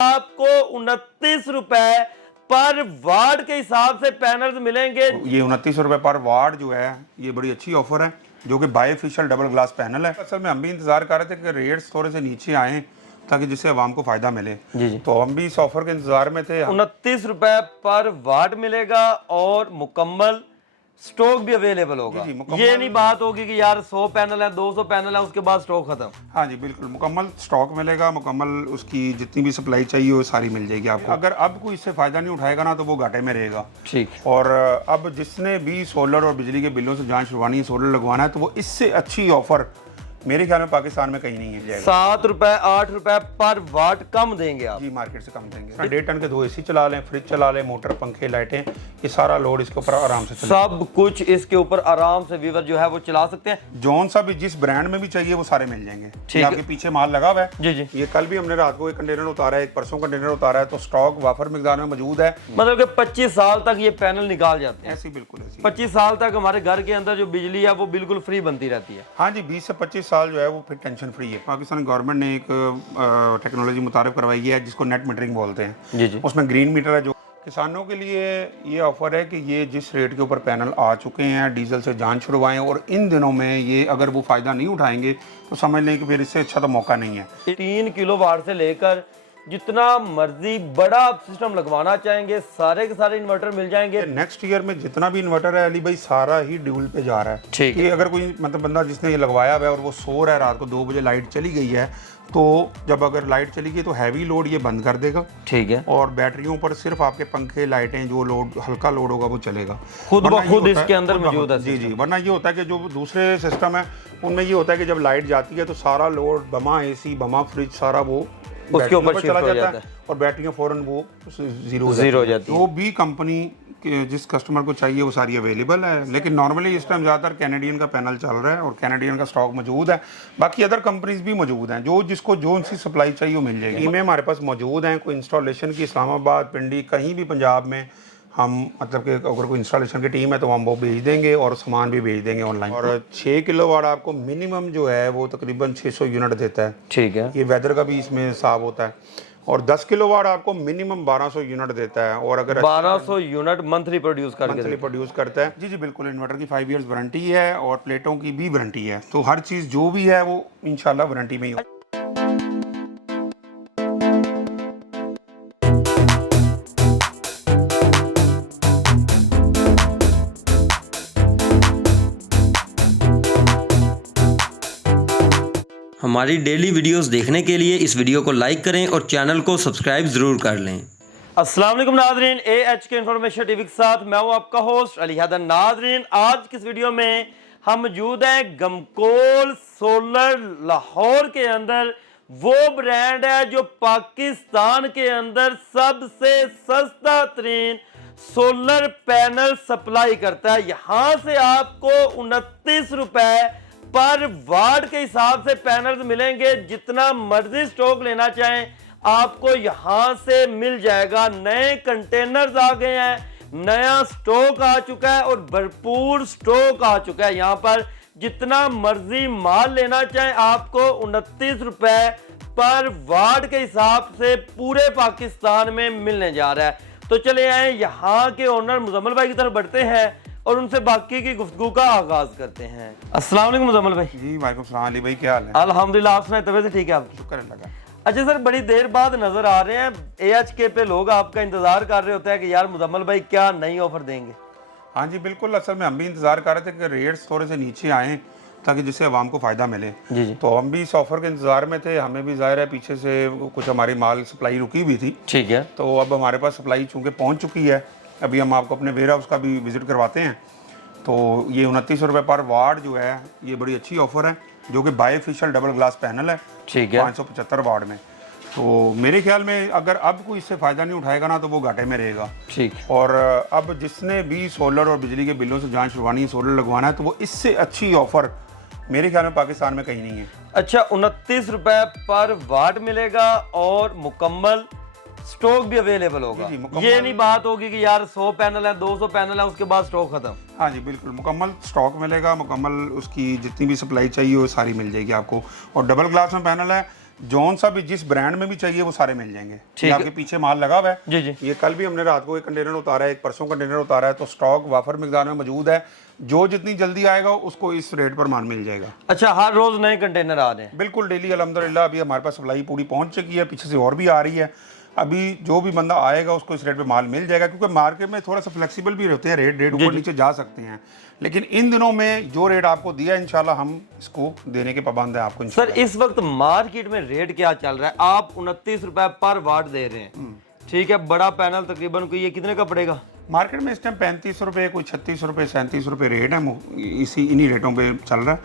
आपको 29 रुपए पर वाट के हिसाब से पैनल्स मिलेंगे। ये 29 रुपए पर वाट जो है ये बड़ी अच्छी ऑफर है, जो कि बायफेशियल डबल ग्लास पैनल है। असल में हम भी इंतजार कर रहे थे कि रेट्स थोड़े से नीचे आए ताकि जिससे आवाम को फायदा मिले। जी। तो हम भी इस ऑफर के इंतजार में थे। 29 रुपए पर वाट मिलेगा और मुकम्मल स्टॉक भी अवेलेबल होगा। जी, ये नहीं बात होगी कि यार 100 पैनल है 200 पैनल है उसके बाद स्टॉक खत्म। हाँ जी बिल्कुल, मुकम्मल स्टॉक मिलेगा, मुकम्मल उसकी जितनी भी सप्लाई चाहिए वो सारी मिल जाएगी आपको। अगर अब कोई इससे फायदा नहीं उठाएगा ना तो वो घाटे में रहेगा। ठीक। और अब जिसने भी सोलर और बिजली के बिलों से जांच छुड़वानी है, सोलर लगवाना है, तो वो इससे अच्छी ऑफर मेरे ख्याल में पाकिस्तान में कहीं नहीं है। 7 रुपए 8 रुपए पर वाट कम देंगे आप। जी, मार्केट से कम देंगे। 1.5 टन के 2 एसी चला लें, फ्रिज चला लें, मोटर, पंखे, लाइटें, ये सारा लोड इसके ऊपर आराम से चलेगा। सब कुछ इसके ऊपर आराम से व्यूअर जो है वो चला सकते हैं। जौन सा भी जिस ब्रांड में भी चाहिए वो सारे मिल जाएंगे। ठीक है, आपके पीछे माल लगा हुआ है। जी जी। ये कल भी हमने रात को एक कंटेनर उतारा है, एक परसों कंटेनर उतारा है, तो स्टॉक वाफर मिकदार में मौजूद है। मतलब कि 25 साल तक ये पैनल निकाल जाते हैं। ऐसी बिल्कुल ऐसी 25 साल तक हमारे घर के अंदर जो बिजली है वो बिल्कुल फ्री बनती रहती है। हाँ जी, 20 से 25 साल जो है वो फिर टेंशन फ्री है। पाकिस्तान गवर्नमेंट ने एक टेक्नोलॉजी मुतारिफ करवाई है जिसको नेट मीटरिंग बोलते हैं। जी जी। उसमें ग्रीन मीटर है। जो किसानों के लिए ये ऑफर है कि ये जिस रेट के ऊपर पैनल आ चुके हैं डीजल से जान छुड़वाएं, और इन दिनों में ये अगर वो फ़ायदा नहीं उठाएंगे तो समझ लें कि फिर इससे अच्छा तो मौका नहीं है। 3 किलोवाट से लेकर जितना मर्जी बड़ा सिस्टम लगवाना चाहेंगे सारे के सारे इन्वर्टर मिल जाएंगे। नेक्स्ट ईयर में जितना भी इन्वर्टर है अली भाई सारा ही ड्यूल पे जा रहा है। ठीक है। अगर कोई मतलब बंदा जिसने ये लगवाया हुआ है और वो सो रहा है, रात को 2 बजे लाइट चली गई है, तो जब अगर लाइट चली गई तो हैवी लोड ये बंद कर देगा। ठीक है। और बैटरियों पर सिर्फ आपके पंखे, लाइटें, जो लोड हल्का लोड होगा वो चलेगा खुद ब खुद इसके अंदर मौजूद है। जी जी। वरना ये होता है कि जो दूसरे सिस्टम है उनमें ये होता है कि जब लाइट जाती है तो सारा लोड बमा एसी, बमा फ्रिज, सारा वो उसके ऊपर चला जाता है और बैटरियां फौरन वो जीरो हो जाती है। वो भी कंपनी के जिस कस्टमर को चाहिए वो सारी अवेलेबल है। लेकिन नॉर्मली इस टाइम ज़्यादातर कैनेडियन का पैनल चल रहा है और कैनेडियन का स्टॉक मौजूद है। बाकी अदर कंपनीज भी मौजूद हैं, जो जिसको जो सी सप्लाई चाहिए वो मिल जाएगी। में हमारे पास मौजूद हैं। कोई इंस्टॉलेशन की इस्लामाबाद, पिंडी, कहीं भी पंजाब में हम मतलब कि अगर कोई इंस्टॉलेशन की टीम है तो हम वो भेज देंगे और सामान भी भेज देंगे ऑनलाइन। और 6 किलोवाट आपको मिनिमम जो है वो तकरीबन 600 यूनिट देता है। ठीक है। ये वेदर का भी इसमें हिसाब होता है। और 10 किलोवाट आपको मिनिमम 1200 यूनिट देता है। और अगर 1200 यूनिट मंथली प्रोड्यूस करता है। जी जी बिल्कुल। इन्वर्टर की 5 इयर्स वारंटी है और प्लेटों की भी वारंटी है। तो हर चीज़ जो भी है वो इंशाल्लाह वारंटी में ही हो। हमारी डेली वीडियोस देखने के लिए इस वीडियो को लाइक करें और चैनल को सब्सक्राइब ज़रूर कर लें। अस्सलाम वालेकुम नाज़रीन, AHK इन्फॉर्मेशन टीवी के साथ मैं हूं आपका होस्ट अली हैदर। नाज़रीन, आज की इस वीडियो में हम मौजूद हैं गमकोल सोलर लाहौर के अंदर। वो ब्रांड है जो पाकिस्तान के अंदर सबसे सस्ता तरीन सोलर पैनल सप्लाई करता है। यहाँ से आपको 29 रुपए पर वाट के हिसाब से पैनल्स मिलेंगे। जितना मर्जी स्टॉक लेना चाहें आपको यहां से मिल जाएगा। नए कंटेनर्स आ गए हैं, नया स्टॉक आ चुका है और भरपूर स्टॉक आ चुका है। यहां पर जितना मर्जी माल लेना चाहें आपको 29 रुपए पर वाट के हिसाब से पूरे पाकिस्तान में मिलने जा रहा है। तो चले आए यहाँ के ओनर मुजम्मल भाई की तरफ बढ़ते हैं और उनसे बाकी की गुफ्तगू का आगाज करते हैं। अस्सलाम वालेकुम मुजम्मल भाई। जी वालेकुम सलाम अली भाई, क्या हाल है? अल्हम्दुलिल्लाह, आप सुनाए तबीयत ठीक है आपकी? शुक्र अल्लाह। अच्छा सर, बड़ी देर बाद नजर आ रहे हैं AHK पे, लोग आपका इंतजार कर रहे होते हैं कि यार मुजम्मल भाई क्या नई ऑफर देंगे। हाँ जी बिल्कुल। असल में हम भी इंतजार कर रहे थे कि रेट्स थोड़े से नीचे आए ताकि जिससे आवाम को फ़ायदा मिले। जी जी। तो हम भी इस ऑफर के इंतजार में थे। हमें भी जाहिर है पीछे से कुछ हमारी माल सप्लाई रुकी हुई थी। ठीक है। तो अब हमारे पास सप्लाई चूँकि पहुँच चुकी है, अभी हम आपको अपने वेयर हाउस का भी विजिट करवाते हैं। तो ये 29 रुपए पर वाट जो है ये बड़ी अच्छी ऑफर है, जो कि बायफेशियल डबल ग्लास पैनल है। ठीक है। 575 वाट में। तो मेरे ख्याल में अगर अब कोई इससे फ़ायदा नहीं उठाएगा ना तो वो घाटे में रहेगा। ठीक। और अब जिसने भी सोलर और बिजली के बिलों से जांच छुड़वानी है, सोलर लगवाना है, तो वो इससे अच्छी ऑफर मेरे ख्याल में पाकिस्तान में कहीं नहीं है। अच्छा, 29 रुपए पर वाट मिलेगा और मुकम्मल स्टॉक भी अवेलेबल होगा। ये नहीं बात होगी कि यार 100 पैनल है 200 पैनल है उसके बाद स्टॉक खत्म। हाँ जी बिल्कुल, मुकम्मल स्टॉक मिलेगा, मुकम्मल उसकी जितनी भी सप्लाई चाहिए वो सारी मिल जाएगी आपको। और डबल ग्लास में पैनल है, जौन सा भी जिस ब्रांड में भी चाहिए वो सारे मिल जाएंगे। ठीक ये है। आपके पीछे माल लगा हुआ है जी जी। ये कल भी हमने रात को एक कंटेनर उतारा है, एक परसों कंटेनर उतारा है, तो स्टॉक वाफर मिकदार में मौजूद है। जो जितनी जल्दी आएगा उसको इस रेट पर माल मिल जाएगा। अच्छा, हर रोज नए कंटेनर आ रहे हैं? बिल्कुल डेली अल्हम्दुलिल्लाह अभी हमारे पास सप्लाई पूरी पहुंच चुकी है, पीछे से और भी आ रही है। अभी जो भी बंदा आएगा उसको इस रेट पे माल मिल जाएगा, क्योंकि मार्केट में थोड़ा सा फ्लेक्सिबल भी रहते हैं, रेट ऊपर नीचे जा सकते हैं। लेकिन इन दिनों में जो रेट आपको दिया इंशाल्लाह हम इसको देने के पाबंद हैं आपको। सर इस वक्त मार्केट में रेट क्या चल रहा है? आप 29 रुपए पर वाट दे रहे हैं, ठीक है। बड़ा पैनल तकरीबन कोई ये कितने का पड़ेगा? मार्केट में इस टाइम 35 रुपये, कोई 36 रुपये, 37 रुपये रेट है, इन्हीं रेटों पे चल रहा है।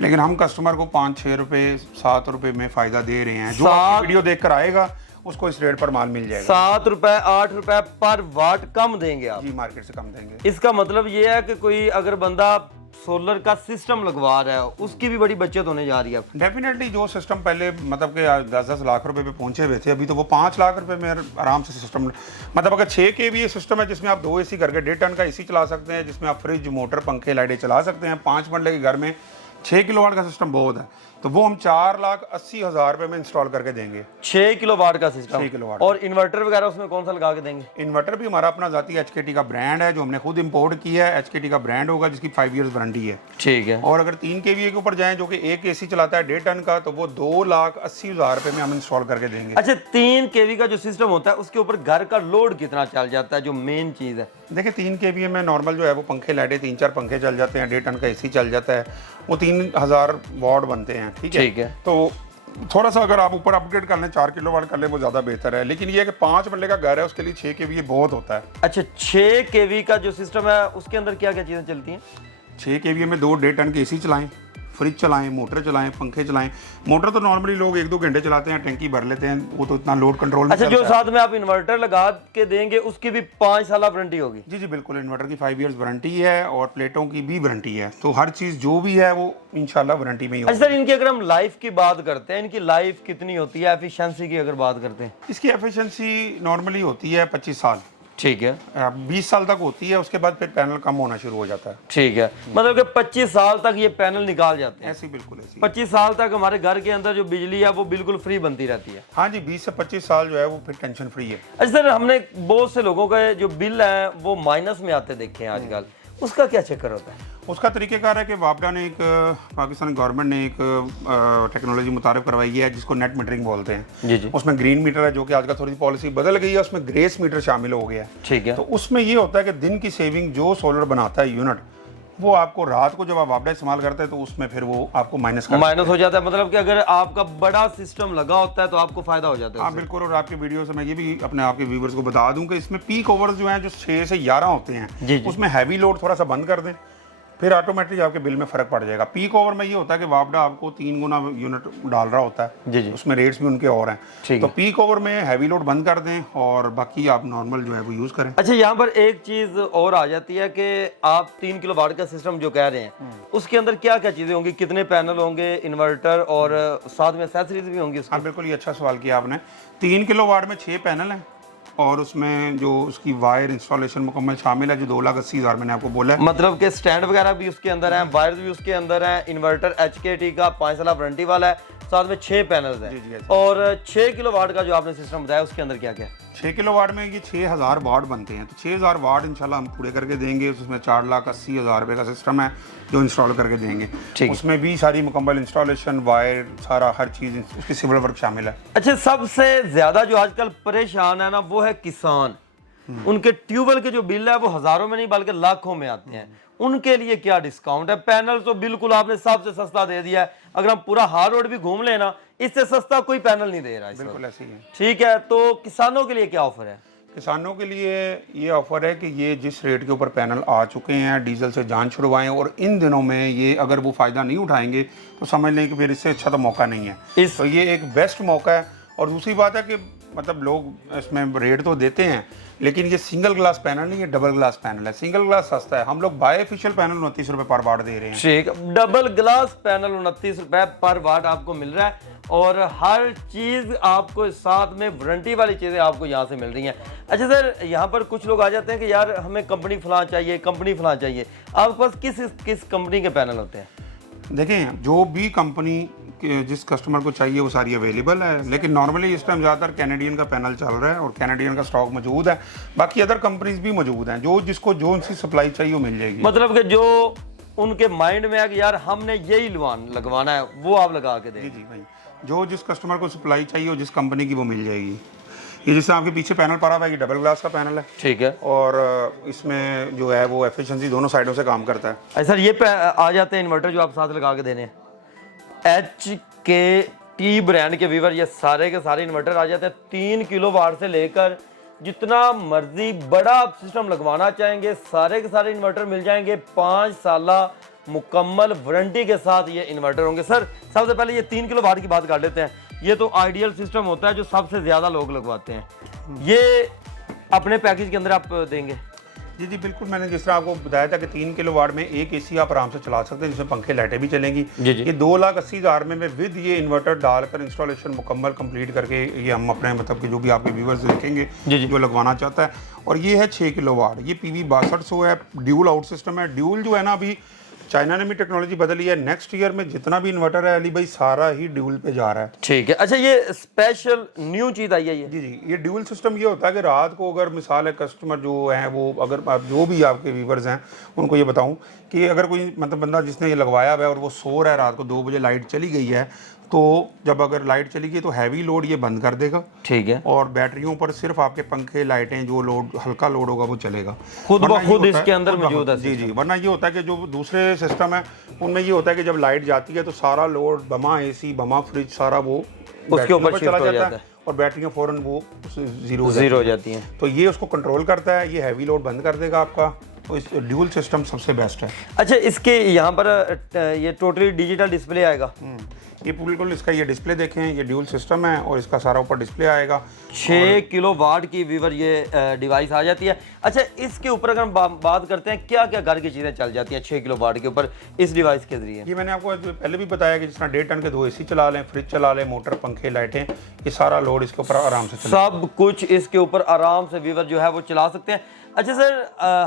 लेकिन हम कस्टमर को 5-6 रुपये 7 रुपये में फ़ायदा दे रहे हैं। जो वीडियो देख कर आएगा उसको इस रेट पर माल मिल जाएगा। 7 रुपए 8 रुपए पर वाट कम देंगे आप? जी, मार्केट से कम देंगे। इसका मतलब ये है कि कोई अगर बंदा सोलर का सिस्टम लगवा रहा है उसकी भी बड़ी बचत होने जा रही है। डेफिनेटली जो सिस्टम पहले मतलब कि 10-10 लाख रुपए पे पहुंचे हुए थे, अभी तो वो 5 लाख रुपए में आराम से सिस्टम, मतलब अगर 6 kVA सिस्टम है जिसमें आप 2 AC करके 1.5 टन का AC चला सकते हैं, जिसमें आप फ्रिज, मोटर, पंखे, लाइटें चला सकते हैं। 5 मरले के घर में 6 किलोवाट का सिस्टम बहुत है, तो वो हम 4,80,000 रुपए में इंस्टॉल करके देंगे। 6 किलोवाट का सिस्टम? 6 किलोवाट। और इन्वर्टर वगैरह उसमें कौन सा लगा के देंगे? इन्वर्टर भी हमारा अपना जाती HKT का ब्रांड है, जो हमने खुद इंपोर्ट किया है। HKT का ब्रांड होगा जिसकी 5 ईयर्स वारंटी है। ठीक है। और अगर 3 kVA के ऊपर जाएं जो कि एक AC चलाता है 1.5 टन का, तो वो 2,80,000 रुपए में हम इंस्टॉल करके देंगे। अच्छा, 3 kV का जो सिस्टम होता है उसके ऊपर घर का लोड कितना चल जाता है, जो मेन चीज है? देखिए 3 kVA में नॉर्मल जो है वो पंखे, लाइटें, 3-4 पंखे चल जाते हैं, 1.5 टन का AC चल जाता है, वो 3000 वॉट बनते हैं। ठीक है। तो थोड़ा सा अगर आप ऊपर अपग्रेड कर लें, 4 किलोवाट कर लें, वो ज़्यादा बेहतर है। लेकिन ये है कि 5 मरले का घर है, उसके लिए 6 kVA बहुत होता है। अच्छा, 6 kV का जो सिस्टम है उसके अंदर क्या क्या चीजें चलती हैं? 6 kVA में 2 1.5 टन के AC चलाएं, फ्रिज चलाएं, मोटर चलाएं, पंखे चलाएं। मोटर तो नॉर्मली लोग 1-2 घंटे चलाते हैं, टैंकी भर लेते हैं, वो तो इतना लोड कंट्रोल। अच्छा, जो साथ में आप इन्वर्टर लगा के देंगे उसकी भी 5 साल वारंटी होगी? जी जी बिल्कुल, इन्वर्टर की 5 ईयर्स वारंटी है और प्लेटों की भी वारंटी है, तो हर चीज़ जो भी है वो इंशाल्लाह वारंटी में ही होगी। अच्छा सर, इनकी अगर हम लाइफ की बात करते हैं, इनकी लाइफ कितनी होती है? एफिशिएंसी की अगर बात करते हैं? इसकी एफिशिएंसी नॉर्मली होती है 25 साल। ठीक है। 20 साल तक होती है, उसके बाद फिर पैनल कम होना शुरू हो जाता है। ठीक है, मतलब कि 25 साल तक ये पैनल निकाल जाते हैं? ऐसी बिल्कुल ऐसी। 25 साल तक हमारे घर के अंदर जो बिजली है वो बिल्कुल फ्री बनती रहती है? हाँ जी, 20 से 25 साल जो है वो फिर टेंशन फ्री है। अच्छा सर, हमने बहुत से लोगों का जो बिल है वो माइनस में आते देखे हैं आजकल, उसका क्या चक्कर होता है? उसका तरीक़ेकार है कि वापडा ने एक, पाकिस्तान गवर्नमेंट ने एक टेक्नोलॉजी मुतारिफ करवाई है जिसको नेट मीटरिंग बोलते हैं। जी जी। उसमें ग्रीन मीटर है, जो कि आजकल थोड़ी पॉलिसी बदल गई है, उसमें ग्रेस मीटर शामिल हो गया है। ठीक है। तो उसमें ये होता है कि दिन की सेविंग जो सोलर बनाता है यूनिट, वो आपको रात को जब आप वापडा इस्तेमाल करते हैं तो उसमें फिर वो आपको माइनस हो जाता है। मतलब कि अगर आपका बड़ा सिस्टम लगा होता है तो आपको फायदा हो जाता है। हाँ बिल्कुल। और आपके वीडियो से मैं ये भी अपने आपके व्यूवर्स को बता दूं कि इसमें पीक ओवर्स जो हैं जो 6 से 11 होते हैं, उसमें हैवी लोड थोड़ा सा बंद कर दें, फिर ऑटोमेटिक आपके बिल में फर्क पड़ जाएगा। पीक ओवर में ये होता है कि वापडा आपको 3 गुना यूनिट डाल रहा होता है। जी जी। उसमें रेट्स भी उनके और हैं, तो पीक ओवर में हैवी लोड बंद कर दें और बाकी आप नॉर्मल जो है वो यूज़ करें। अच्छा, यहाँ पर एक चीज़ और आ जाती है कि आप 3 किलोवाट का सिस्टम जो कह रहे हैं उसके अंदर क्या क्या चीज़ें होंगी? कितने पैनल होंगे, इन्वर्टर और साथ में एक्सेसरीज भी होंगी? हाँ बिल्कुल, ये अच्छा सवाल किया आपने। 3 किलोवाट में 6 पैनल हैं और उसमें जो उसकी वायर इंस्टॉलेशन मुकम्मल शामिल है, जो 2,80,000 मैंने आपको बोला है। मतलब कि स्टैंड वगैरह भी उसके अंदर है, वायर्स भी उसके अंदर है, इन्वर्टर HKT का 5 साल वारंटी वाला है, साथ में 6 पैनल्स हैं। और 6 किलोवाट का जो आपने सिस्टम बताया उसके अंदर क्या क्या है? 6 किलोवाट में ये 6,000 वाट बनते हैं, तो 6,000 वाट इंशाल्लाह हम पूरे करके देंगे। उसमें 4,80,000 रुपये का सिस्टम है जो इंस्टॉल करके देंगे। उसमें भी सारी मुकम्मल इंस्टॉलेशन, वायर, सारा हर चीज़, उसकी सिविल वर्क शामिल है। अच्छा, सबसे ज़्यादा जो आजकल परेशान है ना वो है किसान। उनके ट्यूबवेल के जो बिल है वो हज़ारों में नहीं बल्कि लाखों में आते हैं। उनके लिए क्या डिस्काउंट है? पैनल तो बिल्कुल आपने सबसे सस्ता दे दिया है, अगर हम पूरा हार रोड भी घूम लेना इससे सस्ता कोई पैनल नहीं दे रहा है। बिल्कुल ऐसे ही है। ठीक है, तो किसानों के लिए क्या ऑफर है? किसानों के लिए ये ऑफर है कि ये जिस रेट के ऊपर पैनल आ चुके हैं, डीजल से जान छुड़वाएं, और इन दिनों में ये अगर वो फ़ायदा नहीं उठाएंगे तो समझ लें कि फिर इससे अच्छा तो मौका नहीं है। तो ये एक बेस्ट मौका है। और दूसरी बात है कि मतलब लोग इसमें रेट तो देते हैं, लेकिन ये सिंगल ग्लास पैनल नहीं, ये डबल ग्लास पैनल है। सिंगल ग्लास सस्ता है, हम लोग बायफिशियल पैनल 29 रुपये पर वाट दे रहे हैं। ठीक, डबल ग्लास पैनल 29 रुपये पर वाट आपको मिल रहा है और हर चीज़ आपको साथ में वारंटी वाली चीज़ें आपको यहाँ से मिल रही हैं। अच्छा सर, यहाँ पर कुछ लोग आ जाते हैं कि यार हमें कंपनी फलां चाहिए, कंपनी फलां चाहिए, आपके पास किस कंपनी के पैनल होते हैं? देखें, जो भी कंपनी जिस कस्टमर को चाहिए वो सारी अवेलेबल है, लेकिन नॉर्मली इस टाइम ज़्यादातर कैनेडियन का पैनल चल रहा है और कैनेडियन का स्टॉक मौजूद है। बाकी अदर कंपनीज भी मौजूद हैं, जो जिसको जो सी सप्लाई चाहिए वो मिल जाएगी। मतलब कि जो उनके माइंड में है कि यार हमने यही लगवाना है, वो आप लगा के दें। जी भाई, जो जिस कस्टमर को सप्लाई चाहिए वो जिस कंपनी की वो मिल जाएगी। ये जैसे आपके पीछे पैनल पड़ा हुआ है, ये डबल ग्लास का पैनल है, ठीक है, और इसमें जो है वो एफिशिएंसी दोनों साइडों से काम करता है। अच्छा सर, ये आ जाते हैं इन्वर्टर जो आप साथ लगा के देने हैं, HKT ब्रांड के व्यूअर, ये सारे के सारे इन्वर्टर आ जाते हैं 3 किलोवाट से लेकर जितना मर्जी बड़ा आप सिस्टम लगवाना चाहेंगे सारे के सारे इन्वर्टर मिल जाएंगे। 5 साल मुकम्मल वारंटी के साथ ये इन्वर्टर होंगे। सर सबसे पहले ये 3 किलोवाट की बात कर लेते हैं। ये तो आइडियल सिस्टम होता है जो सबसे ज़्यादा लोग लगवाते हैं, ये अपने पैकेज के अंदर आप देंगे? जी बिल्कुल, मैंने जिस तरह आपको बताया था कि 3 किलोवाट में एक एसी आप आराम से चला सकते हैं, जिसमें पंखे लाइटें भी चलेंगी। जी। ये 2,80,000 में विद ये इन्वर्टर डालकर इंस्टॉलेशन मुकम्मल कंप्लीट करके ये हम अपने मतलब कि जो भी आपके व्यूअर्स देखेंगे जो लगवाना चाहता है। और ये है 6 किलोवाट, ये PV 6200 है, ड्यूल आउट सिस्टम है। ड्यूल जो है ना, अभी चाइना ने भी टेक्नोलॉजी बदली है। नेक्स्ट ईयर में जितना भी इन्वर्टर है अली भाई सारा ही ड्यूल पे जा रहा है। ठीक है। अच्छा, ये स्पेशल न्यू चीज़ आई है ये? जी, ये ड्यूल सिस्टम ये होता है कि रात को अगर मिसाल है कस्टमर जो है वो, अगर आप जो भी आपके व्यूवर्स हैं उनको ये बताऊं कि अगर कोई मतलब बंदा जिसने ये लगवाया हुआ है और वो सो रहा है, रात को 2 बजे लाइट चली गई है, तो जब अगर लाइट चली गई तो हैवी लोड ये बंद कर देगा। ठीक है। और बैटरियों पर सिर्फ आपके पंखे लाइटें जो लोड हल्का लोड होगा वो चलेगा खुद ब खुद इसके अंदर मौजूद है। जी, वरना ये होता है कि जो दूसरे सिस्टम है उनमें ये होता है कि जब लाइट जाती है तो सारा लोड बमा एसी बमा फ्रिज सारा वो उसके ऊपर चला जाता है और बैटरियाँ फ़ौरन वो जीरो हो जाती हैं। तो ये उसको कंट्रोल करता है, ये हैवी लोड बंद कर देगा आपका। तो इस ड्यूल सिस्टम सबसे बेस्ट है। अच्छा, इसके यहाँ पर ये टोटली डिजिटल डिस्प्ले आएगा? ये बिल्कुल, इसका ये डिस्प्ले देखें, ये ड्यूल सिस्टम है और इसका सारा ऊपर डिस्प्ले आएगा। 6 किलोवाट की व्यूअर ये डिवाइस आ जाती है। अच्छा, इसके ऊपर अगर हम बात करते हैं क्या क्या घर की चीज़ें चल जाती हैं 6 किलोवाट के ऊपर इस डिवाइस के जरिए? ये मैंने आपको पहले भी बताया कि जिस तरह 1.5 टन के 2 एसी चला लें, फ्रिज चला लें, मोटर पंखे लाइटें, ये सारा लोड इसके ऊपर आराम से चला, सब कुछ इसके ऊपर आराम से व्यूअर जो है वो चला सकते हैं। अच्छा सर,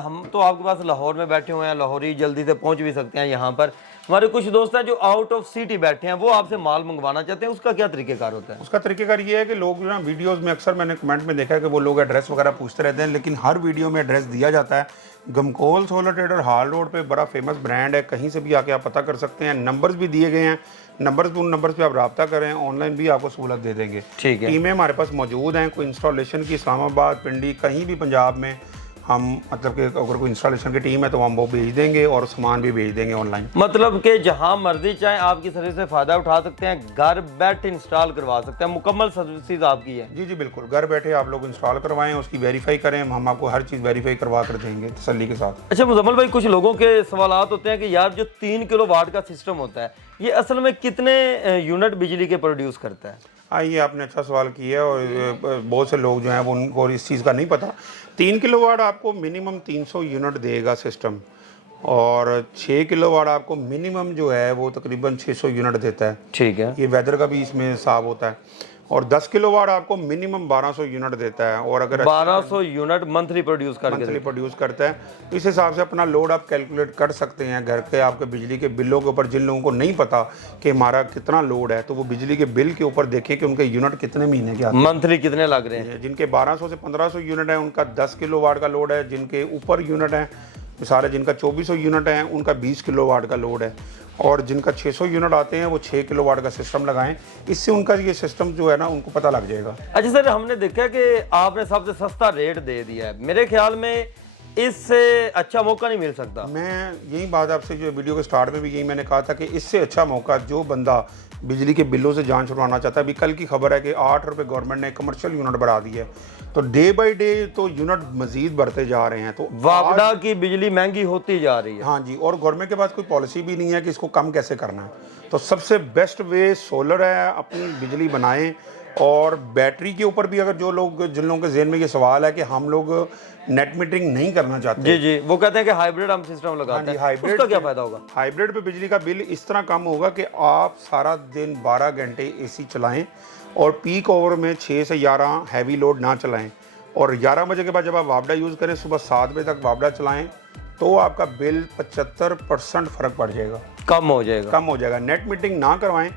हम तो आपके पास लाहौर में बैठे हुए हैं, लाहौरी जल्दी से पहुंच भी सकते हैं यहाँ पर। हमारे कुछ दोस्त हैं जो आउट ऑफ सिटी बैठे हैं, वो आपसे माल मंगवाना चाहते हैं, उसका क्या तरीकेकार होता है? उसका तरीकेकार ये है कि लोग जो ना वीडियोस में अक्सर मैंने कमेंट में देखा है कि वो लोग एड्रेस वगैरह पूछते रहते हैं, लेकिन हर वीडियो में एड्रेस दिया जाता है। गमकोल सोलर ट्रेडर हाल रोड पे बड़ा फेमस ब्रांड है, कहीं से भी आके आप पता कर सकते हैं। नंबर्स भी दिए गए हैं, उन नंबर्स पे आप रब्ता करें, ऑनलाइन भी आपको सहूलत दे देंगे। ठीक है। टीमें हमारे पास मौजूद हैं, कोई इंस्टॉलेशन की इस्लामाबाद, पिंडी, कहीं भी पंजाब में हम मतलब कि अगर कोई इंस्टॉलेशन की टीम है तो हम वो भेज देंगे और सामान भी भेज देंगे ऑनलाइन। मतलब कि जहां मर्जी चाहे आपकी सर्विस से फ़ायदा उठा सकते हैं, घर बैठे इंस्टॉल करवा सकते हैं, मुकम्मल सर्विसेज आपकी है? जी बिल्कुल, घर बैठे आप लोग इंस्टॉल करवाएं, उसकी वेरीफाई करें, हम आपको हर चीज़ वेरीफाई करवा कर देंगे तसल्ली के साथ। अच्छा मुजम्मल भाई, कुछ लोगों के सवालात होते हैं कि यार जो 3 किलोवाट का सिस्टम होता है ये असल में कितने यूनिट बिजली के प्रोड्यूस करता है? ये आपने अच्छा सवाल किया और बहुत से लोग जो हैं वो उनको इस चीज़ का नहीं पता। 3 किलोवाट आपको मिनिमम 300 यूनिट देगा सिस्टम, और 6 किलोवाट आपको मिनिमम जो है वो तकरीबन 600 यूनिट देता है। ठीक है। ये वेदर का भी इसमें हिसाब होता है। और 10 किलोवाट आपको मिनिमम 1200 यूनिट देता है, और अगर 1200 यूनिट मंथली प्रोड्यूस करता है। इस हिसाब से अपना लोड आप कैलकुलेट कर सकते हैं। घर के आपके बिजली के बिलों के ऊपर जिन लोगों को नहीं पता कि हमारा कितना लोड है, तो वो बिजली के बिल के ऊपर देखें कि उनके यूनिट कितने महीने के आते हैं, मंथली कितने लग रहे हैं। जिनके 1200 से 1500 यूनिट है उनका 10 किलोवाट का लोड है, जिनके ऊपर यूनिट है सारे जिनका 2400 यूनिट है उनका 20 किलोवाट का लोड है, और जिनका 600 यूनिट आते हैं वो 6 किलोवाट का सिस्टम लगाएं। इससे उनका ये सिस्टम जो है ना उनको पता लग जाएगा। अच्छा सर, हमने देखा कि आपने सबसे सस्ता रेट दे दिया है, मेरे ख्याल में इससे अच्छा मौका नहीं मिल सकता। मैं यही बात आपसे जो वीडियो के स्टार्ट में भी यही मैंने कहा था कि इससे अच्छा मौका जो बंदा बिजली के बिलों से जान छुड़वाना चाहता है। अभी कल की खबर है कि 8 रुपये गवर्नमेंट ने कमर्शियल यूनिट बढ़ा दी है, तो डे बाई डे तो यूनिट मजीद बढ़ते जा रहे हैं। तो वापडा की बिजली महंगी होती जा रही है। हाँ जी, और गवर्नमेंट के पास कोई पॉलिसी भी नहीं है कि इसको कम कैसे करना है। तो सबसे बेस्ट वे सोलर है, अपनी बिजली बनाएं। और बैटरी के ऊपर भी अगर जिन लोगों के जहन में ये सवाल है कि हम लोग नेट मीटरिंग नहीं करना चाहते, जी, वो कहते हैं कि हाइब्रिड हम सिस्टम लगाते हैं, उसका क्या फायदा होगा? हाइब्रिड पे बिजली का बिल इस तरह कम होगा कि आप सारा दिन 12 घंटे एसी चलाएं और पीक ओवर में 6 से 11 हैवी लोड ना चलाएं, और 11 बजे के बाद जब आप वापडा यूज़ करें सुबह 7 बजे तक वापडा चलाएं, तो आपका बिल 75% फ़र्क पड़ जाएगा, कम हो जाएगा। नेट मीटरिंग ना करवाएं,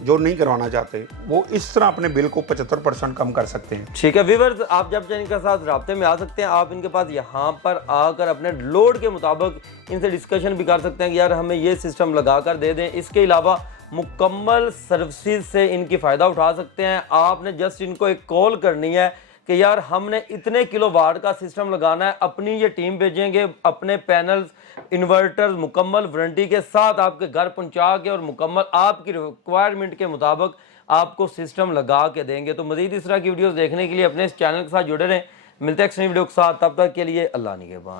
जो नहीं करवाना चाहते वो इस तरह अपने बिल को 75% कम कर सकते हैं। ठीक है व्यूअर्स, आप जब चाहें इनके साथ राब्ते में आ सकते हैं। आप इनके पास यहाँ पर आकर अपने लोड के मुताबिक इनसे डिस्कशन भी कर सकते हैं कि यार हमें ये सिस्टम लगा कर दे दें। इसके अलावा मुकम्मल सर्विसेज से इनकी फ़ायदा उठा सकते हैं। आपने जस्ट इनको एक कॉल करनी है कि यार हमने इतने किलोवाट का सिस्टम लगाना है, अपनी ये टीम भेजेंगे, अपने पैनल्स इन्वर्टर्स मुकम्मल वारंटी के साथ आपके घर पहुंचा के और मुकम्मल आपकी रिक्वायरमेंट के मुताबिक आपको सिस्टम लगा के देंगे। तो मज़ीद इस तरह की वीडियोस देखने के लिए अपने इस चैनल के साथ जुड़े रहें। मिलते हैं एक नई वीडियो के साथ, तब तक के लिए अल्लाह निगहबान।